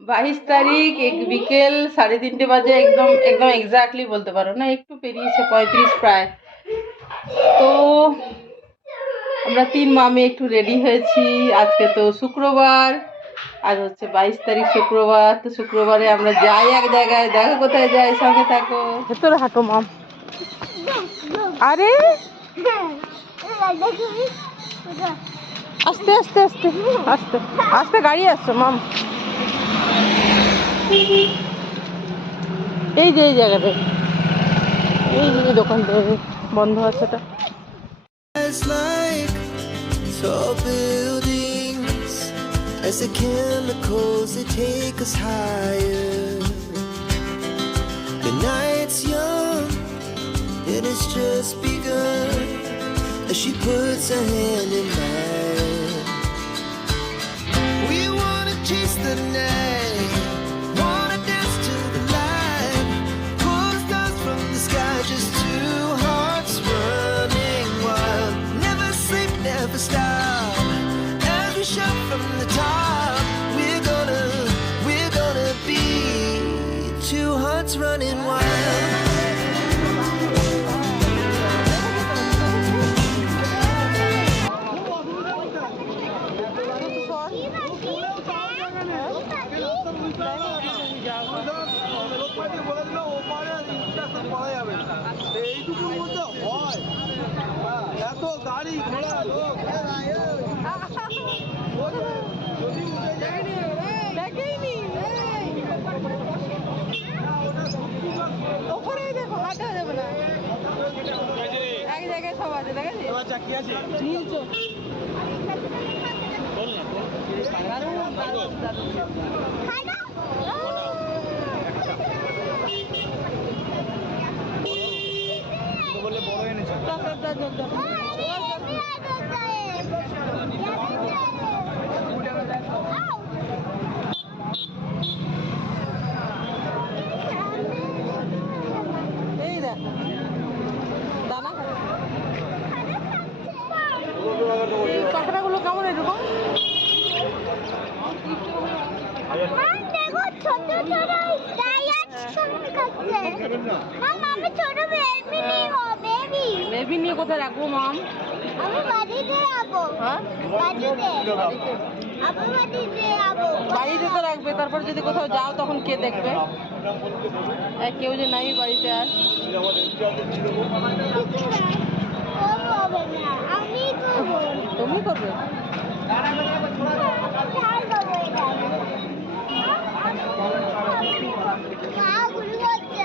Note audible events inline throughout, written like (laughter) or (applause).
বাইশ তারিখ, এক বিকেল, সাড়ে তিনটে বাজে, একদম একদম এক্স্যাক্টলি বলতে পারো না, একটু পেরিয়েছে পঁয়ত্রিশ প্রায়। তো আমরা তিন মামে একটু রেডি হয়েছি। আজকে তো শুক্রবার, আজ হচ্ছে বাইশ তারিখ শুক্রবার। তো শুক্রবারে আমরা যাই এক জায়গায়, দেখো কোথায় যাই, সঙ্গে থাকো। ভেতরে হাঁটো মাম আরে! আস্তে আস্তে আস্তে আস্তে আস্তে, গাড়ি আসছে মাম এই যে এই জায়গাতে এই যে দোকানটা বন্ধ আছে এটা It's like tall buildings as the chemicals they take us higher. The night's young and it's just begun as she puts her hand in mine. We wanna chase the night, এইটুকুর মধ্যে হয়। এত গাড়ি ঘোড়া লোক। যদি উঠে যায়। ওপরেই দেখো হাঁটা যাবে না। এক জায়গায় সব আছে নীল চোখ দারুণ। বলে বড় এনেছে। এই দেখ। দানা। কাঁকড়াগুলো কেমন এরকম? বেবি নিয়ে কোথায় রাখব মাম? আমি বাড়িতে যাব হ্যাঁ? বাড়িতে? আমি বাড়িতে যাব বাড়িতে তো রাখবে তারপর যদি কোথাও যাও তখন কে দেখবে? কেউ যে নাই বাড়িতে আর। তুমি করবে? এখানে মা গুলি করছে।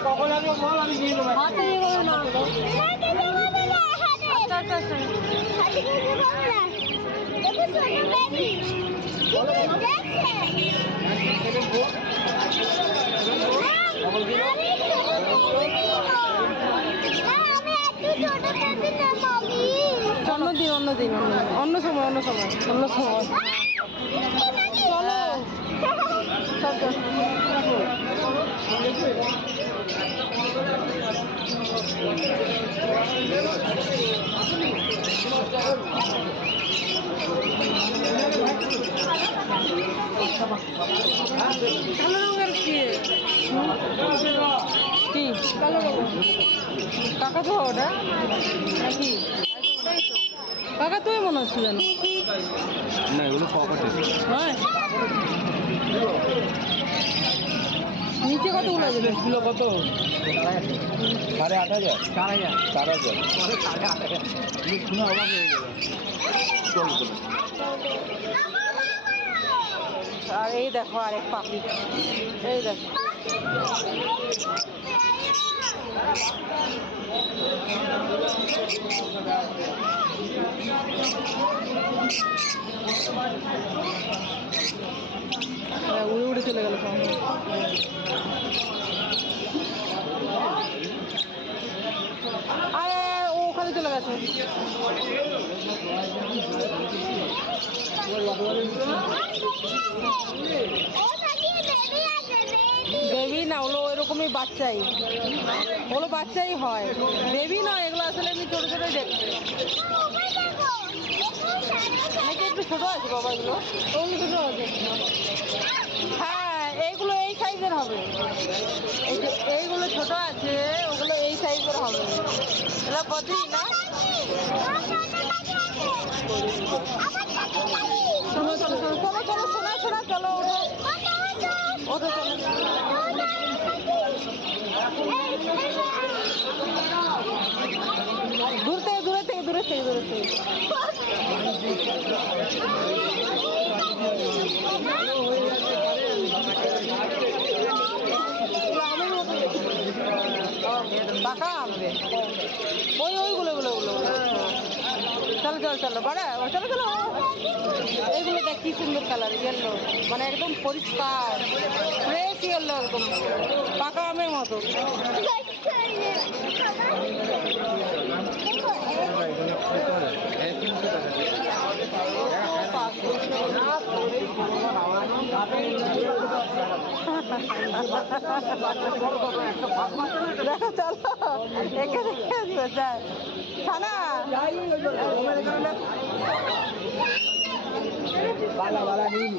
কখন আসব বল আমি নিয়ে নেব হাতে ইয়ে করো না হাতে দেবো না হাতে আচ্ছা আচ্ছা আচ্ছা হাতে দেবো না দেখো ছোট বেবি দেখছে অন্য দিন অন্য দিন অন্য দিন, অন্য সময় অন্য সময় অন্য সময় চলো সব চল। কালো রঙের কি কি কালো রঙের কাকা তো ওটা নাকি কাকা তুই মনে হচ্ছে যেন না এগুলো পকেটে নয় নিচে কতগুলো আছে? কিলো কত? সাড়ে আট হাজার। চার হাজার। চার হাজার। সাড়ে আট হাজার। শুনে অবাক হয়ে গেল। আর এই দেখো আরেক পাখি এই দেখো। Thank you. উড়ে উড়ে চলে গেল আরে ওখানে চলে গেছে বেবি না, ওগুলো ওইরকমই বাচ্চাই। ওগুলো বাচ্চাই হয়। বেবি নয়, এগুলো আসলে আমি ছোটো ছোটোই নাকি একটু ছোটো আছে বাবা এগুলো ওগুলো আছে হ্যাঁ এইগুলো এই সাইজের হবে। এই এইগুলো ছোট আছে, ওগুলো এই সাইজের হবে। এগুলো বদ্রি না? চলো চলো শোনা শোনা, চলো, ওঠো। ওঠো, চলো। দূর থেকে, দূরে থেকে দূরে থেকে দূরে থেকে। ওই ওইগুলো ওগুলো ওগুলো চলো চলো চলো বাড়া চলো কি সুন্দর কালার ইয়েলো মানে একদম পরিষ্কার ফ্রেশ ইয়েলো একদম পাকা আমের মতো দেখো চলো একে দেখে আসবে স্যার ছানা হুম?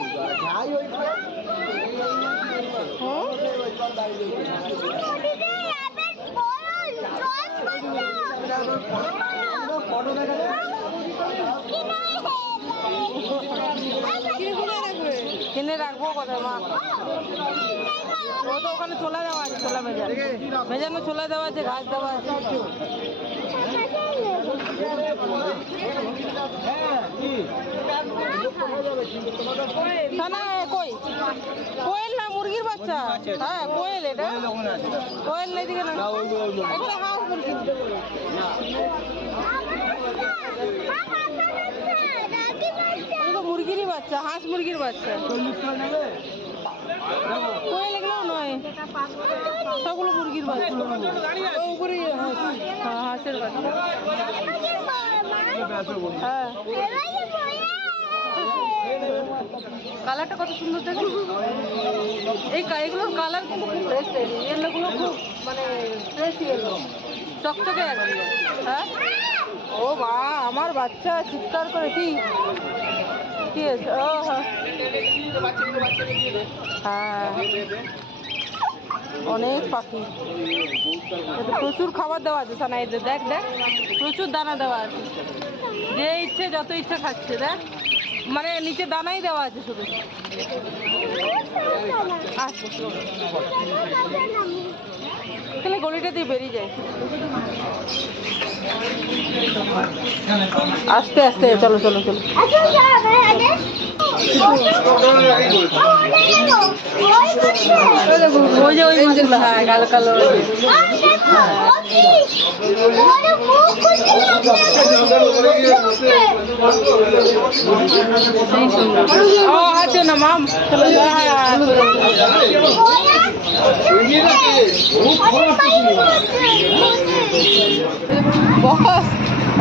কিনে রাখব কোথায়, মা? ও তো ওখানে ছোলা দেওয়া আছে, ছোলা ভেজা ভেজানো ছোলা দেওয়া আছে, ঘাস দেওয়া আছে। না কই? কোয়েল না মুরগির বাচ্চা? হ্যাঁ কোয়েল এটা। কোয়েল নেই দিকে না। মুরগিরই বাচ্চা, হাঁস মুরগির বাচ্চা। কোয়েল এগুলো নয়। সবগুলো মুরগির বাচ্চা। উপরে হ্যাঁ হাঁসের বাচ্চা। হ্যাঁ। কালারটা কত সুন্দর দেখো। এই এগুলোর কালার কিন্তু খুব ফ্রেশ ইয়েলোগুলো খুব মানে ফ্রেশ ইয়েলো চকচকে হ্যাঁ? ও মা, আমার বাচ্চা চিৎকার করে, কি? কি ও হ্যাঁ। হ্যাঁ। অনেক পাখি। প্রচুর খাবার দেওয়া আছে, সানা এদের দেখ দেখ। প্রচুর দানা দেওয়া আছে। যে ইচ্ছে, যত ইচ্ছে খাচ্ছে, দেখ। মানে নিচে দানাই দেওয়া আছে শুধু। আচ্ছা তাহলে গলিটা দিয়ে বেরিয়ে যায়। আস্তে আস্তে চলো চলো চলো। ওই যে ওই মাছগুলো হ্যাঁ কালো কালো সেই সুন্দর ও আছে না মাম? চলো হ্যাঁ হ্যাঁ বস।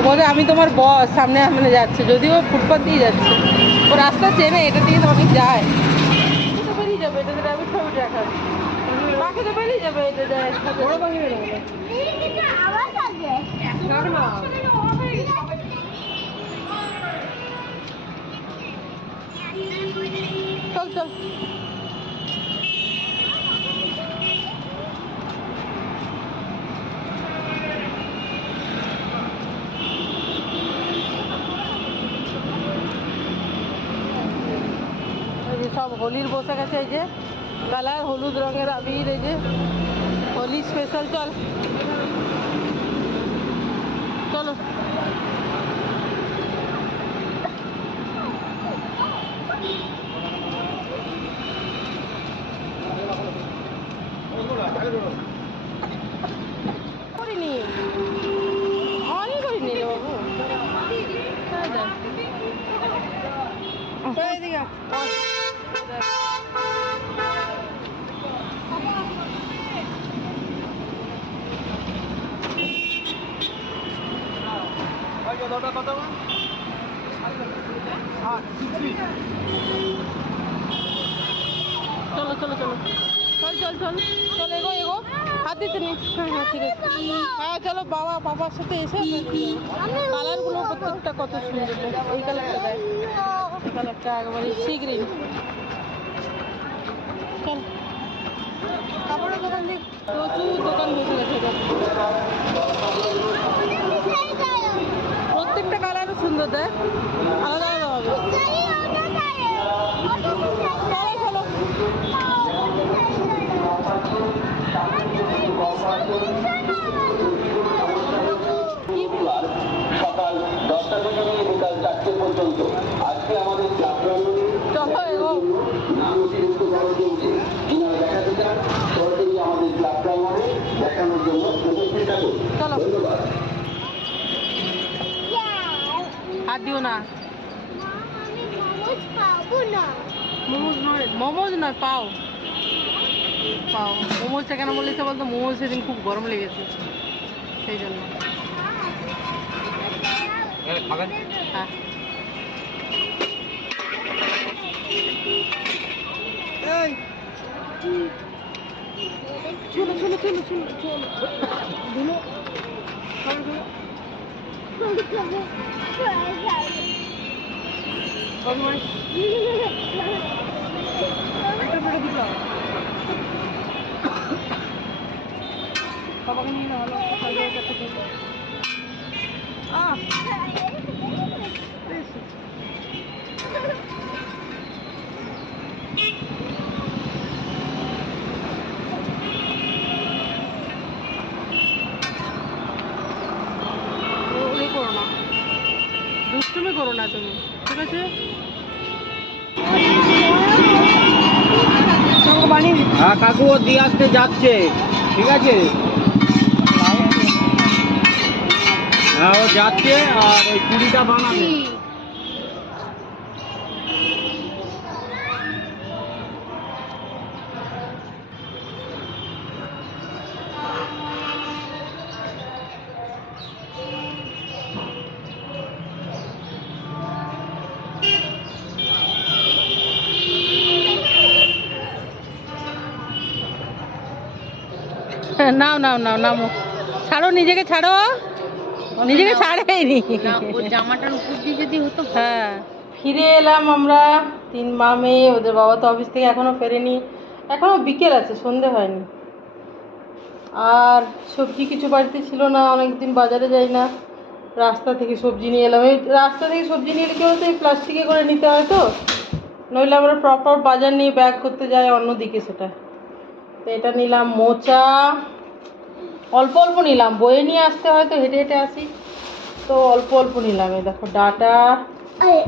বলে আমি তোমার বস সামনে সামনে যাচ্ছে যদিও ফুটপাথ দিয়ে যাচ্ছে। ও রাস্তা চেনে এটা দিয়ে তো অনেক যায় তো বেরিয়ে যাবে এটা রাখা পাখি তো বেরিয়ে যাবে এটা যায় চল চল এই যে সব হোলির বসে গেছে এই যে কালার হলুদ রঙের আবির, এই যে হোলি স্পেশাল চল। চলো। করিনি। অনই করিনি বাবু। চলো চলো চলো। চল চল চল। চল, এগো এগো। হাত দিতে নি হ্যাঁ হ্যাঁ ঠিক আছে হ্যাঁ চলো, বাবা, বাবার সাথে এসে কালারগুলো প্রত্যেকটা কত সুন্দর। এই কালারটা দেখ। এই কালারটা একবারে সি গ্রিন চল কাপড়ের দোকান দিয়ে প্রচুর দোকান বসে গেছে দেখ। প্রত্যেকটা কালারও সুন্দর দেখ। আলাদা সকাল দশটা থেকে নিয়ে বিকাল চারটে পর্যন্ত আজকে আমাদের নাম অতিরিক্ত দিও না। মোমোজ নয় পাও। পাও। মোমোজটা কেন বলেছে বলতো? মোমোজ সেদিন খুব গরম লেগেছে। সেই জন্য। হ্যাঁ। চলো চলো চলো চলো চলো। ধুলো। খাবার ধুলো বদমাইশ একটা ফটো দিতে হবে বাবাকে নিয়ে না হলো কোথায় যাবে একটা থেকে আহ বেশ। ও ইয়ে করো না দুষ্টুমি করো না তুমি ঠিক আছে? বানিয়ে হ্যাঁ কাকু ও দিয়ে আসতে যাচ্ছে ঠিক আছে? হ্যাঁ ও যাচ্ছে আর ওই চুড়িটা বানাবে। নাও নাও নাও নামো। ছাড়ো নিজেকে ছাড়ো। নিজেকে ছাড়েনি। জামাটার উপর দিয়ে যদি হতো হ্যাঁ। ফিরে এলাম আমরা তিন মা মেয়ে ওদের বাবা তো অফিস থেকে এখনও ফেরেনি। এখনও বিকেল আছে সন্ধে হয়নি। আর সবজি কিছু বাড়িতে ছিল না অনেকদিন বাজারে যাই না। রাস্তা থেকে সবজি নিয়ে এলাম। এই রাস্তা থেকে সবজি নিয়ে এলে কি বলতো এই প্লাস্টিকে করে নিতে হয় তো। নইলে আমরা প্রপার বাজার নিয়ে ব্যাগ করতে যাই অন্যদিকে সেটা। তো এটা নিলাম মোচা। অল্প অল্প নিলাম। বয়ে নিয়ে আসতে হয় তো হেঁটে হেঁটে আসি। তো অল্প অল্প নিলাম। এই দেখো ডাটা।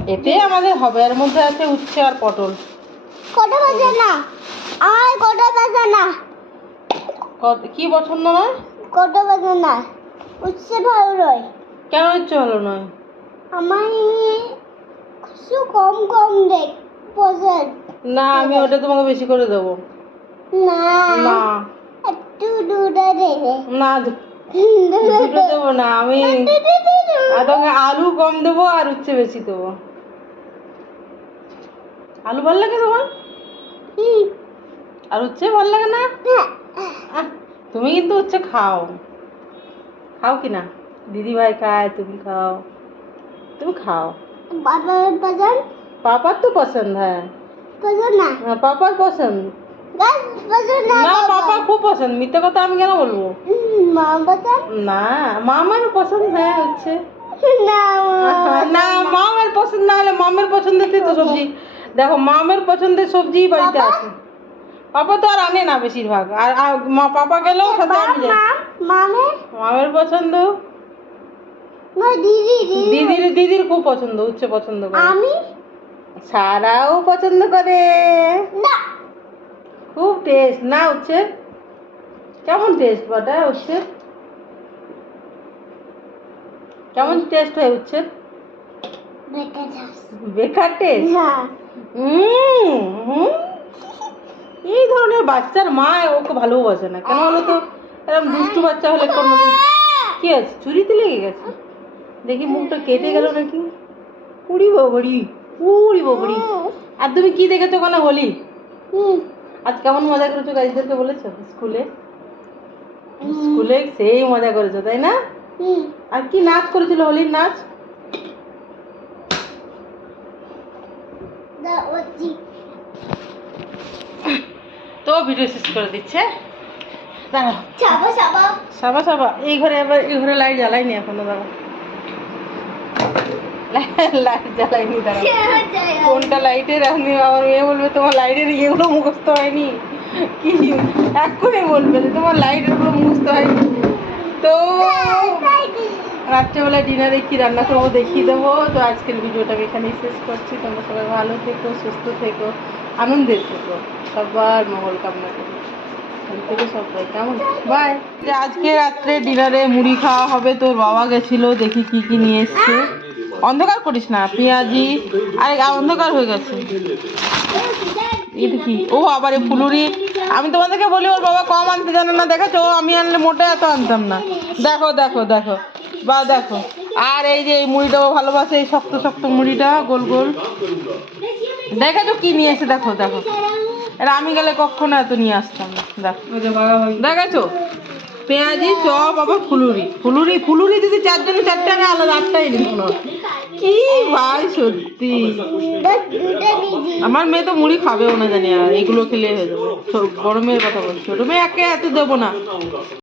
এতে আমাদের হবে। এর মধ্যে আছে উচ্ছে আর পটল। কটা বাজে না? আর কটা বাজে না? কত- কি পছন্দ নয়? কটা বাজে না? উচ্ছে ভালো নয়। কেন ইচ্ছে ভালো নয়? আমার কিছু কম কম দেখ পছন্দ না আমি ওটা তোমাকে বেশি করে দেবো। না। না। না দুটো দেবো না আমি আর তোমাকে আলু কম দেবো আর উচ্ছে বেশি দেবো। আলু ভালো লাগে তোমার? আর উচ্ছে ভালো লাগে না? তুমি কিন্তু উচ্ছে খাও। খাও কি না? দিদি ভাই খায় তুমি খাও। তুমি খাও। বাবার পছন্দ? পাপার তো পছন্দ হ্যাঁ। পছন্দ না? হ্যাঁ, পাপার পছন্দ। না পাপা খুব পছন্দ। মিথ্যে কথা আমি কেন বলব? না মামার পছন্দ হ্যাঁ হচ্ছে। (laughs) না মামের পছন্দ না হলে মামের তো সবজি। দেখো মামের পছন্দের সবজি বাড়িতে আছে। পাপা তো আর আনে না বেশিরভাগ। আর মা পাপা গেলেও সাথে আমি যাই। মামের পছন্দ? দিদির দিদির খুব পছন্দ উচ্চ পছন্দ করে। আমি? সারাও পছন্দ করে। না। খুব টেস্ট না হচ্ছে কেমন টেস্ট বাটা হচ্ছে কেমন টেস্ট হয়ে যাস বেকার টেস্ট এই ধরনের বাচ্চার মা ওকে ভালোবাসে না। কেন বলো তো? এরকম দুষ্টু বাচ্চা হলে কোনো কি আছে? চুরিতে লেগে গেছে। দেখি মুখটা কেটে গেল নাকি? উড়ি বাবড়ি উড়ি বাবড়ি আর তুমি কি দেখেছ ওখানে হোলি? হুম। আজ কেমন মজা করেছ গাইজদেরকে বলেছ? স্কুলে? স্কুলে সেই মজা করেছ তাই না? আর কি নাচ করেছিল হোলির নাচ? তো ভিডিও শেষ করে দিচ্ছে। দাঁড়াও। সাবা সাবা এই ঘরে আবার এই ঘরে লাইট জ্বালাইনি এখনও দাঁড়াও। লাইট জ্বালাইনি দাঁড়াও কোনটা লাইটের? আপনি আমার মেয়ে বলবে তোমার লাইটের ইয়েগুলো মুখস্থ হয়নি। কি? এক্ষুনি বলবে যে তোমার লাইটেরগুলো মুখস্থ হয়নি। তো রাত্রেবেলা ডিনারে কি রান্না করব দেখিয়ে দেবো। তো আজকের ভিডিওটা আমি এখানেই শেষ করছি। তোমরা সবাই ভালো থেকো সুস্থ থেকো আনন্দের থেকো। সবার মঙ্গল কামনা করি। সবাই কেমন? বাই আজকে রাত্রে ডিনারে মুড়ি খাওয়া হবে। তোর বাবা গেছিল দেখি কি কি নিয়ে এসছে। অন্ধকার করিস না পেঁয়াজি আরে অন্ধকার হয়ে গেছে। এটা কি ও আবার এই ফুলুরি। আমি তোমাদেরকে বলি ওর বাবা কম আনতে জানে না দেখেছ? আমি আনলে মোটে এত আনতাম না। দেখো দেখো দেখো বা দেখো। আর এই যে এই মুড়িটাও ভালোবাসে এই শক্ত শক্ত মুড়িটা গোল গোল। দেখেছ কি নিয়ে এসে দেখো দেখো। এটা আমি গেলে কখনো এত নিয়ে আসতাম না দেখো। দেখেছ? পেঁয়াজি, চপ, আবার ফুলুরি। ফুলুরি ফুলুরি যদি চারজনে চারটে না আলাদা, আটটাই নি কি ভাই, সত্যি। দিদি আমার মেয়ে তো মুড়ি খাবেও না জানি আর, এগুলো খেলে যাবে বড় মেয়ের কথা বলছি। ছোট মেয়ে একে এত দেবো না।